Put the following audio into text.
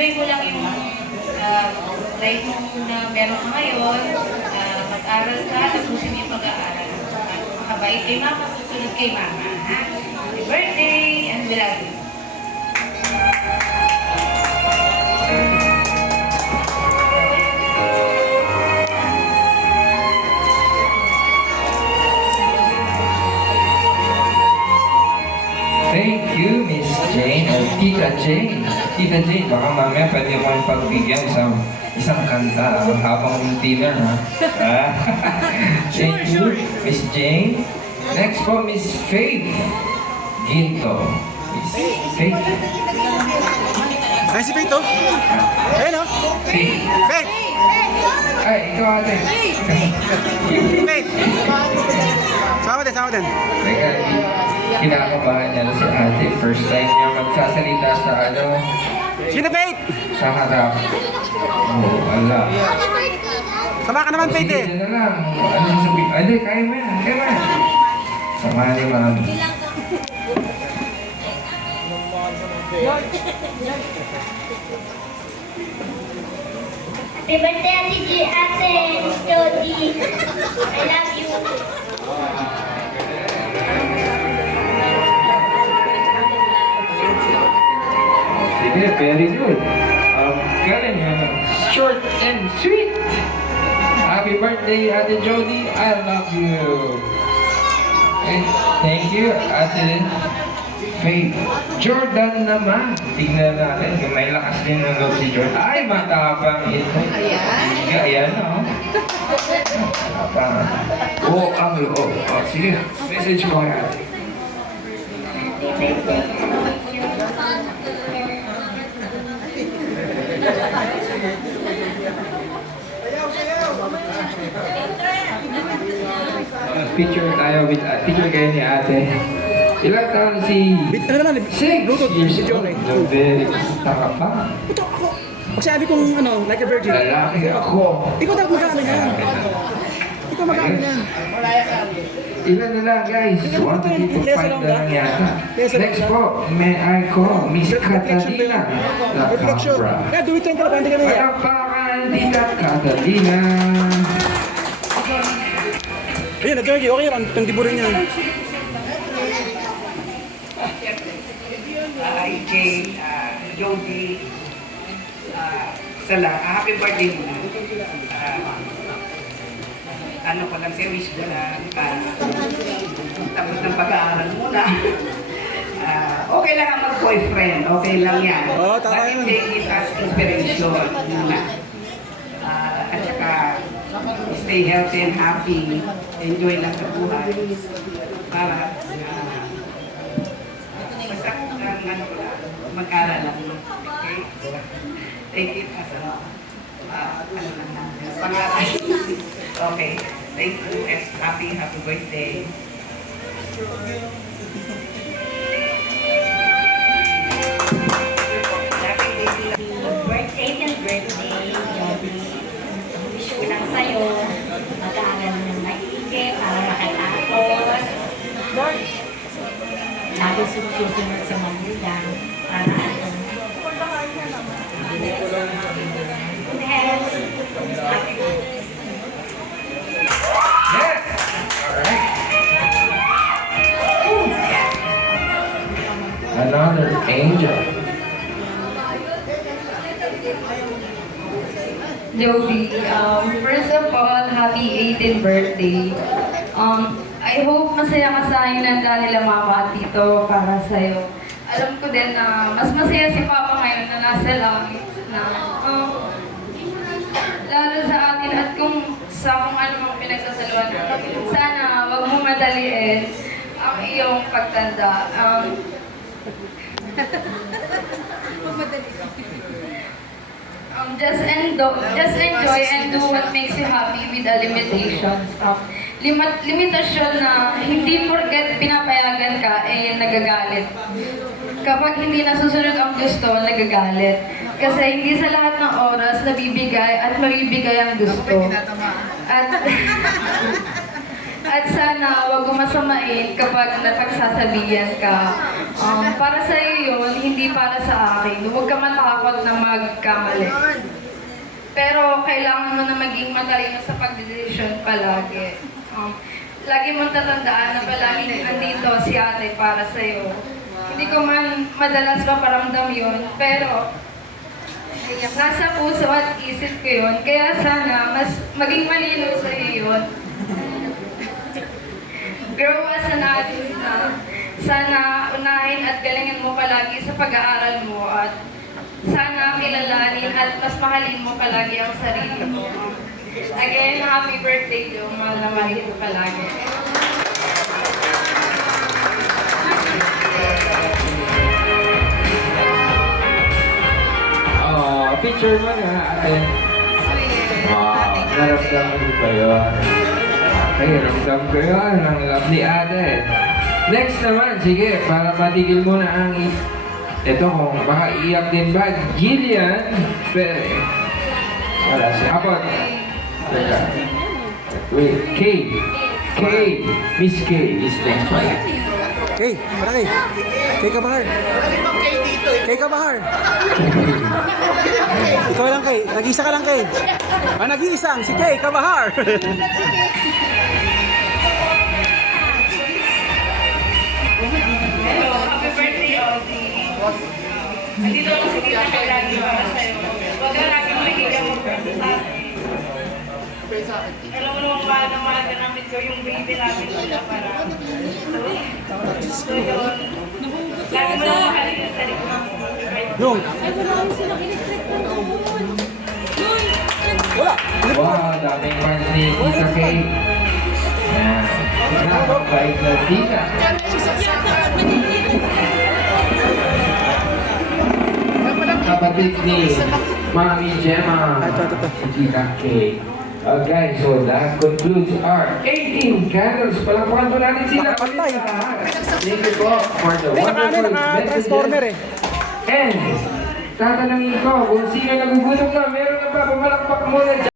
enjoy mo lang yung life mo na meron ka ngayon. Mag-aral ka, tapusin mo yung pag-aaral. At makabait kay mama, susunod kay mama. Ha? Happy birthday, and we love you. Thank you, Miss Jane, or Tita Jane. Tita Jane, baka mamaya pwede mo yung pagbigyan isang kanta habang dinner, ha? Thank you, Miss Jane. Next po, Miss Faith Ginto. Miss Faith. Ay, si Faith, oh. Ayun, oh. Faith. Faith! Ay, ikaw ate. Faith! Sama din. Teka, kinakabahan niya na si ate. First time niya magsasalita sa Sino, Faith? sa harap. Oh, ala. Sama ka naman, Faith, eh. Sige na lang. Ano yung sabi? Ay, di, kaya mo yan. Samahan ni mami. Happy birthday, Ate Jody. I love you. Sige, very good. Galing short and sweet. Happy birthday, Ate Jody. I love you. And thank you, Ate Faith. Jordan naman. Tignan natin kung may lakas din ng loob si Jordan. Ay, matapang ito. Ayan, oh. Matapang. Oo, ang loob. Oh, sige, message mo kay ate. Picture tayo with picture kayo ni ate. Ilang taon si... Ano naman, 6 years old. Very taka pa. Ito, ako. Pag sabi kong, like a virgin. Lalaki ako. Ikaw dapat mag-ano yan. Ikaw mag-ano yan. Ilan na lang guys? 1, 2, 3, 4, 5 na lang yata. Next po, may I call Miss Catalina La Reflection. Cabra. Kaya do it 20 lang, hindi ka na yan. Palakpakan Tita Catalina. Ayun, nag-jerky. Okay lang, itong diburin niya. Jane, Jody, happy birthday mo. Ano ko lang siya, wish ko lang, tapos ng pag-aaral mo na. Okay lang ang mag-boyfriend, okay lang yan. Oo, tama But yun. take it as inspiration muna. At saka, stay healthy and happy, enjoy lang sa buhay. Para, basta mag-aral lang. Okay? Take it as pangaral. Okay. Thank you. Happy birthday. Birthday and birthday, Jody. Wish ko lang sa'yo, mag-aaral ng maigi para makatapos. Lagi susunod sa magulang para good health. Yes! Alright. Another angel. Jody, first of all, happy 18th birthday. I hope masaya ka sa hinanda nila mama at tito para sa'yo. Alam ko din na mas masaya si Papa ngayon na nasa langit na lalo sa atin at kung sa kung ano mang pinagsasaluhan natin. Sana wag mo madaliin ang iyong pagtanda. Just enjoy and do what makes you happy with the limitations. Limitasyon na hindi porket pinapayagan ka, nagagalit. Kapag hindi nasusunod ang gusto, nagagalit. Kasi hindi sa lahat ng oras nabibigay at mabibigay ang gusto. At sana wag mo masamain kapag napagsasabihan ka. Para sa iyo yun, hindi hindi para sa akin. Huwag ka matakot na magkamali. Pero kailangan mo na maging matalino sa pagdedesisyon palagi. Lagi mong tatandaan na palagi nandito si ate para sa'yo. Hindi ko man madalas maparamdam yun, pero nasa puso at isip ko yun. Kaya sana mas maging malinaw sa'yo yun. Grow as an adult na. Sana unahin at galingin mo palagi sa pag-aaral mo at sana kilalanin at mas mahalin mo palagi ang sarili mo. Again, happy birthday to mahal na mahal ko palagi. Oh, picture mo nga, ate. Naramdaman ko ba yun? Okay, ramdam ko yun. Ang love ni ate. Next naman, sige, para matigil mo na ang ito kung baka iyak din ba, Gillian Pere. Wala siya. Abot. Teka. Wait, Kay. Kay. Miss Kay is next one. Kay, para Kay. Kay Kabahar. Kay Kabahar. Ikaw lang Kay. Nag-isa ka lang Kay. Nag-iisang si Kay Kabahar. Hello, happy birthday, Audie. Nandito ako sa Tita Kay lagi para sa'yo. Huwag ka lagi mahihigang mag-birthday sa akin. Alam mo naman mahal na mahal ka namin ko yung baby namin sila para. So yun, lagi mo lang mahalin yung sarili mo. Yung. Wala. Wow, daming fans ni Tita Kay. Yan. Napakabait na tita. Kapatid ni Mami Gemma. Ito. Si Tita Kay. Okay, so that concludes our 18 candles. Palakpakan po natin sila. Nakapantay. Thank you po for the wonderful Naka-transformer messages. And tatanungin ko kung sino nagugutom na, meron na ba? Pumalakpak muna dyan.